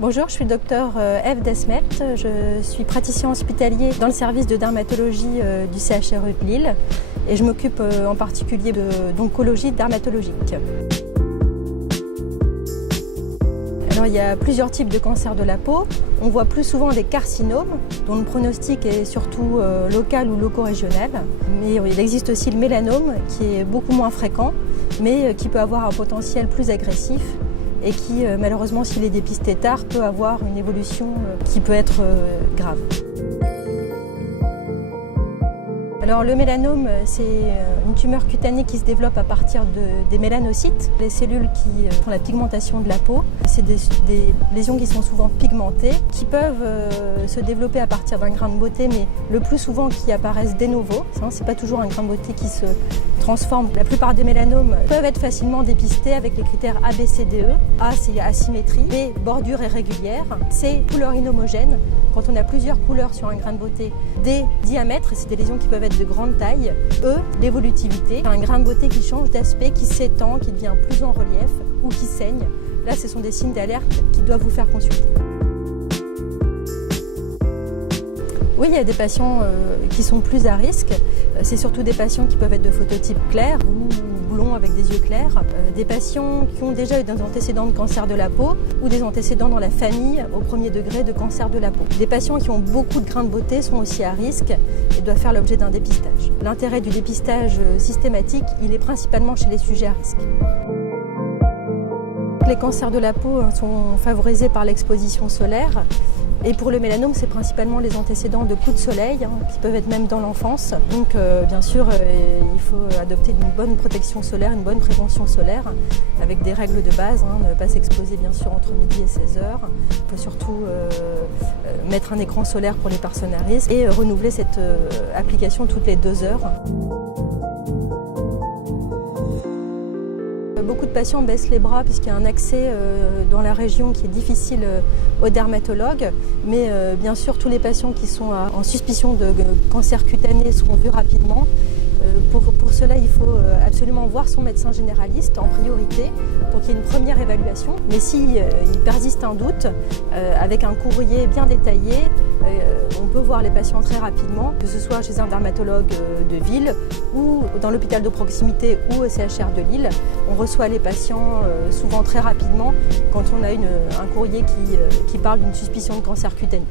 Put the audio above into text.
Bonjour, je suis le docteur Eve Desmet. Je suis praticien hospitalier dans le service de dermatologie du CHRU de Lille et je m'occupe en particulier d'oncologie dermatologique. Alors, il y a plusieurs types de cancers de la peau. On voit plus souvent des carcinomes dont le pronostic est surtout local ou loco-régional. Mais il existe aussi le mélanome qui est beaucoup moins fréquent mais qui peut avoir un potentiel plus agressif et qui, malheureusement, s'il est dépisté tard, peut avoir une évolution qui peut être grave. Alors, le mélanome, c'est une tumeur cutanée qui se développe à partir des mélanocytes, les cellules qui font la pigmentation de la peau. C'est des lésions qui sont souvent pigmentées, qui peuvent se développer à partir d'un grain de beauté, mais le plus souvent qui apparaissent de novo. C'est pas toujours un grain de beauté qui se transforme. La plupart des mélanomes peuvent être facilement dépistés avec les critères A, B, C, D, E. A, c'est asymétrie. B, bordure irrégulière. C, couleur inhomogène. Quand on a plusieurs couleurs sur un grain de beauté. D, diamètre, c'est des lésions qui peuvent être de grande taille. E, l'évolutivité, un grain de beauté qui change d'aspect, qui s'étend, qui devient plus en relief ou qui saigne. Là, ce sont des signes d'alerte qui doivent vous faire consulter. Oui, il y a des patients qui sont plus à risque. C'est surtout des patients qui peuvent être de phototype clair ou blond avec des yeux clairs. Des patients qui ont déjà eu des antécédents de cancer de la peau ou des antécédents dans la famille au premier degré de cancer de la peau. Des patients qui ont beaucoup de grains de beauté sont aussi à risque et doivent faire l'objet d'un dépistage. L'intérêt du dépistage systématique, il est principalement chez les sujets à risque. Les cancers de la peau sont favorisés par l'exposition solaire. Et pour le mélanome, c'est principalement les antécédents de coups de soleil, qui peuvent être même dans l'enfance. Donc bien sûr, il faut adopter une bonne protection solaire, une bonne prévention solaire, avec des règles de base, ne pas s'exposer bien sûr entre midi et 16 heures. Il faut surtout mettre un écran solaire pour les personnes à risque et renouveler cette application toutes les 2 heures. Beaucoup de patients baissent les bras puisqu'il y a un accès dans la région qui est difficile aux dermatologues. Mais bien sûr, tous les patients qui sont en suspicion de cancer cutané seront vus rapidement. Pour cela, il faut absolument voir son médecin généraliste en priorité pour qu'il y ait une première évaluation. Mais s'il persiste un doute, avec un courrier bien détaillé, on peut voir les patients très rapidement, que ce soit chez un dermatologue de ville ou dans l'hôpital de proximité ou au CHR de Lille. On reçoit les patients souvent très rapidement quand on a un courrier qui parle d'une suspicion de cancer cutané.